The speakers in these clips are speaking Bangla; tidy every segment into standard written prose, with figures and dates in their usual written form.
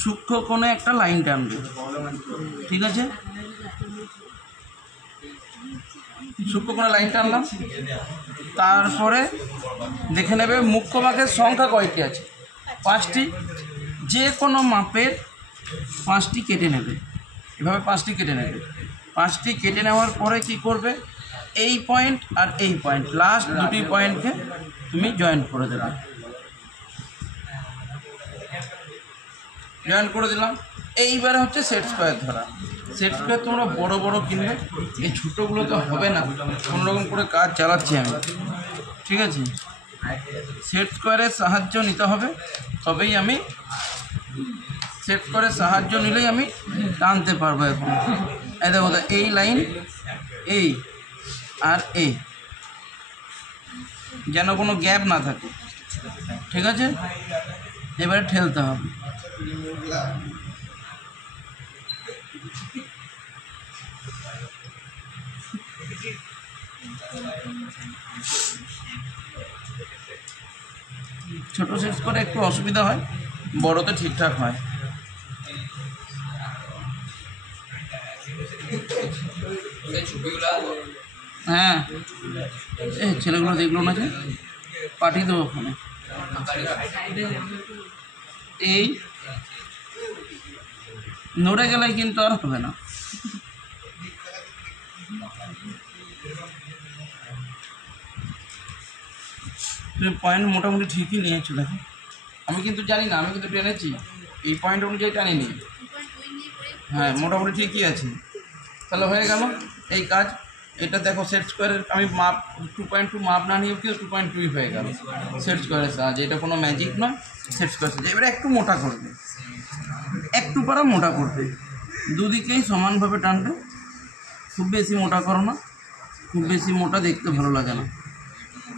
সূক্ষ্ম কোণে একটা লাইন টানবে, ঠিক আছে? সূক্ষ্ম কোণে লাইন টানলাম, তারপরে দেখে নেবে মুখ্য ভাগের সংখ্যা কয়টি আছে, 5টি। যে কোনো মাপের 5টি কেটে নেবে, এভাবে 5টি কেটে নেবে। 5টি কেটে নেওয়ার পরে কি করবে, এই পয়েন্ট আর এই পয়েন্ট, লাস্ট দুটি পয়েন্টকে তুমি জয়েন্ট করে দেবে। জয়েন করে দিলাম। এইবারে হচ্ছে সেট স্কোয়ার ধরা। সেট স্কোয়ার তোমরা বড় বড় কিনবে, এই ছোটোগুলো তো হবে না, কোনোরকম করে কাজ চালাচ্ছি আমি, ঠিক আছে? সেট স্কোয়ারের সাহায্য নিতে হবে, তবেই আমি সেট স্কোয়ারের সাহায্য নিলেই আমি টানতে পারবো। এখন এই দেখো, এই লাইন, এই আর এই, যেন কোনো গ্যাপ না থাকে, ঠিক আছে? এবারে ঠেলতে হবে। ছোটো সেট করে একটু অসুবিধা হয়, বড়তে ঠিকঠাক হয়। হ্যাঁ, এই ছেলেগুলো দেখলো না যে, পাঠিয়ে দেবো ওখানে। এই নড়ে গেলে কিন্তু আর হবে না। তুমি পয়েন্ট মোটামুটি ঠিকই নিয়েছো, দেখো। আমি কিন্তু জানি না, আমি কিন্তু টেনেছি, এই পয়েন্ট অনুযায়ী টানিনি। হ্যাঁ, মোটামুটি ঠিকই আছে। তাহলে হয়ে গেল এই কাজ। এটা দেখো সেট স্কোয়ারের আমি মাপ 2.2 মাপ না নিয়ে কিন্তু 2.2 হয়ে গেল সেট স্কোয়ারের সাহায্যে। এটা কোনো ম্যাজিক নয়, সেট স্কোয়ারের সাহায্যে। এবারে একটু মোটা করবে, একটু পারা মোটা করবে, দুদিকেই সমানভাবে টানবে। খুব বেশি মোটা করো না, খুব বেশি মোটা দেখতে ভালো লাগে না,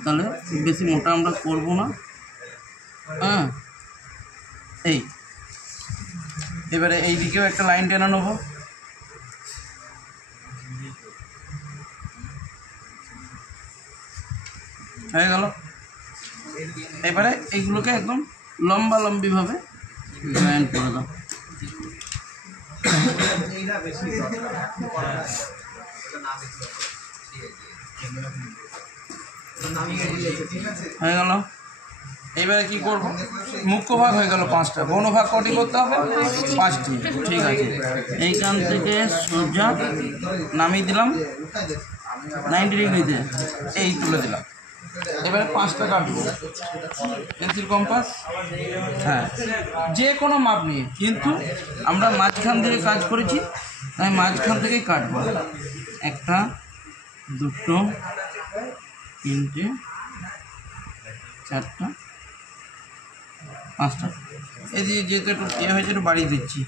তাহলে খুব বেশি মোটা আমরা করব না। হ্যাঁ, এই এবারে এই দিকেও একটা লাইন টেনে নেবো। হয়ে গেল। এবারে এইগুলোকে একদম লম্বা লম্বিভাবে জয়েন করে দাও। হয়ে গেল। এইবারে কি করব, মুখ্য ভাগ হয়ে গেল 5টা, গৌণ ভাগ কটি করতে হবে, 5টি, ঠিক আছে? এইখান থেকে সোজা নামিয়ে দিলাম 90 ডিগ্রিতে, এই তুলে দিলাম। এবারে 5টা কাটবো, পেন্সিল কম্পাস। হ্যাঁ, যে কোনো মাপ নিয়ে, কিন্তু আমরা মাঝখান থেকে কাজ করেছি, তাই মাঝখান থেকেই কাটবো। 1টা 2টো 3টে 4টা 5টা। এই যে যেহেতু একটু হয়েছে, একটু বাড়িয়ে দিচ্ছি,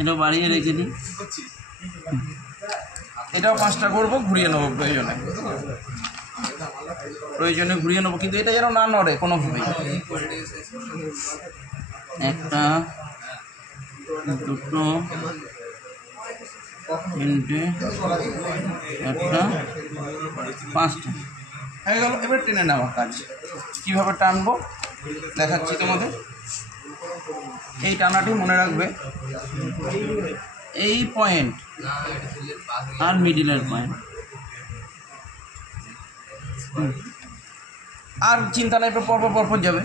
এটা বাড়িয়ে রেখে দিই। এটাও 5টা করবো, ঘুরিয়ে নেবো প্রয়োজনে ঘুরিয়ে নেবো, কিন্তু এটা যেন না নড়ে কোনোভাবেই। 1টা 2টো 3টে 4টা 5টা। হয়ে গেল। এবার টেনে নেওয়া কাজ। কীভাবে টানবো দেখাচ্ছি তোমাদের। এই টানাটি মনে রাখবে, এই পয়েন্ট আর মিডিলের পয়েন্ট, আর চিন্তা নাই, পরপর পরপর যাবে।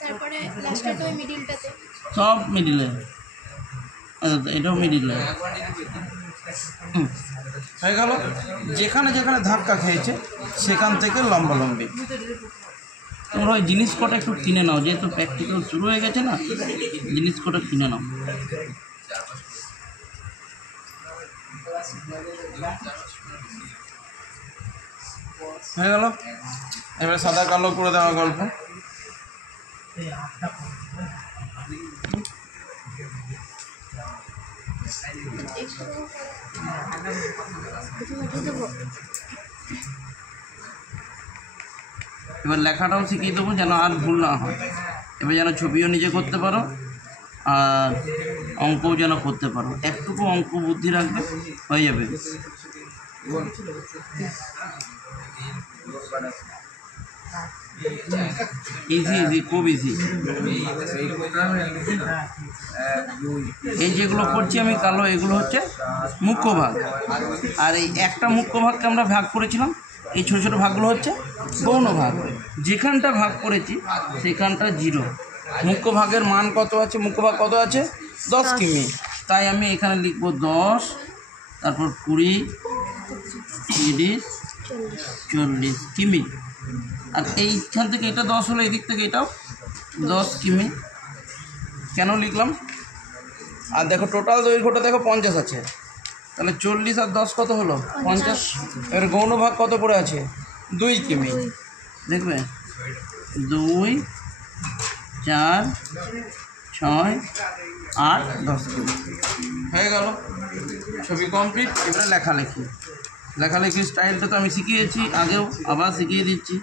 তারপরে লাস্টে ওই মিডিলটাতে সব মিডিলে, এটাও মিডিলে। হয়ে গেল। যেখানে যেখানে ধাক্কা খেয়েছে সেখান থেকে লম্বা লম্বি। তোমরা ওই জিনিস কটা একটু কিনে নাও, যেহেতু প্র্যাকটিক্যাল শুরু হয়ে গেছে না, জিনিস কটা কিনে নাও। হয়ে গেল। এবার সাদা কালো করে দেওয়া গল্প। এবার লেখাটাও শিখিয়ে দেবো যেন আর ভুল না হয়। এবার যেন ছবিও নিজে করতে পারো, আর অঙ্কও যেন করতে পারো, একটুকু অঙ্ক বুদ্ধি রাখবে, হয়ে যাবে। ইজি ইজি, খুব ইজি। এই যেগুলো করছি আমি কালো, এগুলো হচ্ছে মুখ্য ভাগ। আর এই একটা মুখ্য ভাগকে আমরা ভাগ করেছিলাম, এই ছোটো ছোটো ভাগগুলো হচ্ছে গৌণ ভাগ। যেখানটা ভাগ করেছি সেখানটা 0। মুখ্য ভাগের মান কত আছে? মুখ্য ভাগ কত আছে? 10 কিমি। তাই আমি এখানে লিখব 10, তারপর 20, 30, 40 কিমি। আর এইখান থেকে এটা 10 হলো, এদিক থেকে এটাও 10 কিমি। কেন লিখলাম? আর দেখো টোটাল দৈর্ঘ্যটা দেখো 50 আছে, তাহলে 40 আর 10 কত হলো? 50। এর গৌণ ভাগ কত পড়ে আছে? 2 কিমি। দেখবে 2, 4, 6, 8, 10 কিমি হয়ে গেল। ছবি কমপ্লিট। এবারে লেখালেখি। লেখালেখির স্টাইলটা তো আমি শিখিয়েছি আগেও, আবার শিখিয়ে দিচ্ছি।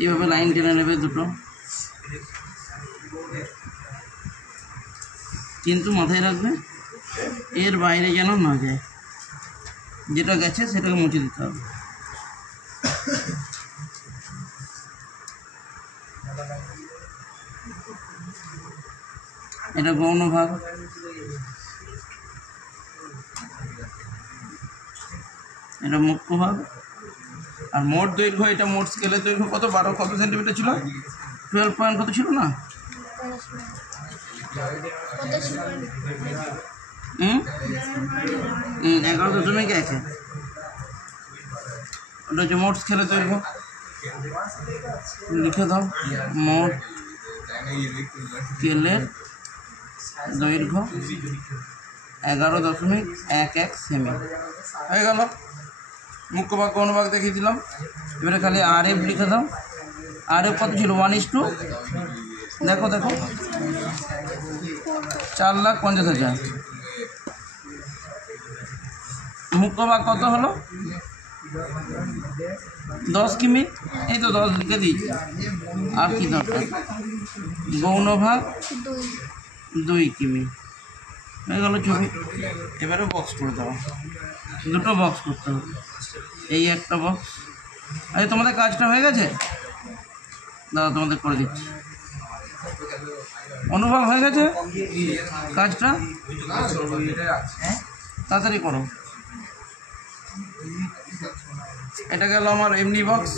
এইভাবে লাইন টেনে নেবে দুটো, কিন্তু মাথায় রাখবে এর বাইরে যেন না যায়, যেটা গেছে সেটাকে মুছে দিতে হবে। এটা গৌণ ভাগ, এটা মুখ্য ভাগ। আর মোট দৈর্ঘ্য, এটা মোট স্কেলের দৈর্ঘ্য কত? 12 কত সেন্টিমিটার ছিল? 12 পয়েন্ট কত ছিল না? 11.1। ওটা হচ্ছে মোট স্কেলের দৈর্ঘ্য। লিখে দাও, মোট স্কেলের দৈর্ঘ্য 11.11 সেমি। হয়ে গেল। মুখ্য ভাগ গৌণ ভাগ দেখিয়ে দিলাম। এবারে খালি RF লিখে দাও। RF কত ছিল? 1:, দেখো 4,50,000। মুখ্য ভাগ কত হলো? 10 কিমি। এই তো 10 লিখে দিয়েছি, আর কি দরকার? গৌণ ভাগ 2 কিমি হয়ে গেল ছবি। এবারে বক্স করে দেওয়া, দুটো বক্স করতে হবে। এই একটা বক্স। আরে তোমাদের কাজটা হয়ে গেছে? দাদা তোমাদের করে দিচ্ছি। অনুভব হয়ে গেছে কাজটা? তাড়াতাড়ি করো। এটা গেল আমার এমনি বক্স।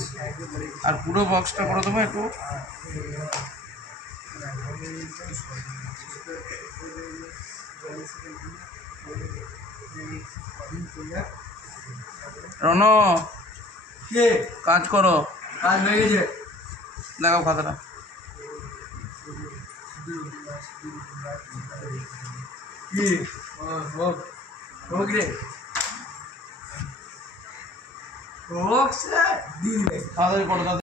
আর পুরো বক্সটা করে দেবো একটু। রণ, কাজ করো। কাজ হয়ে গেছে, দেখাও খাতাটা। তাড়াতাড়ি করো।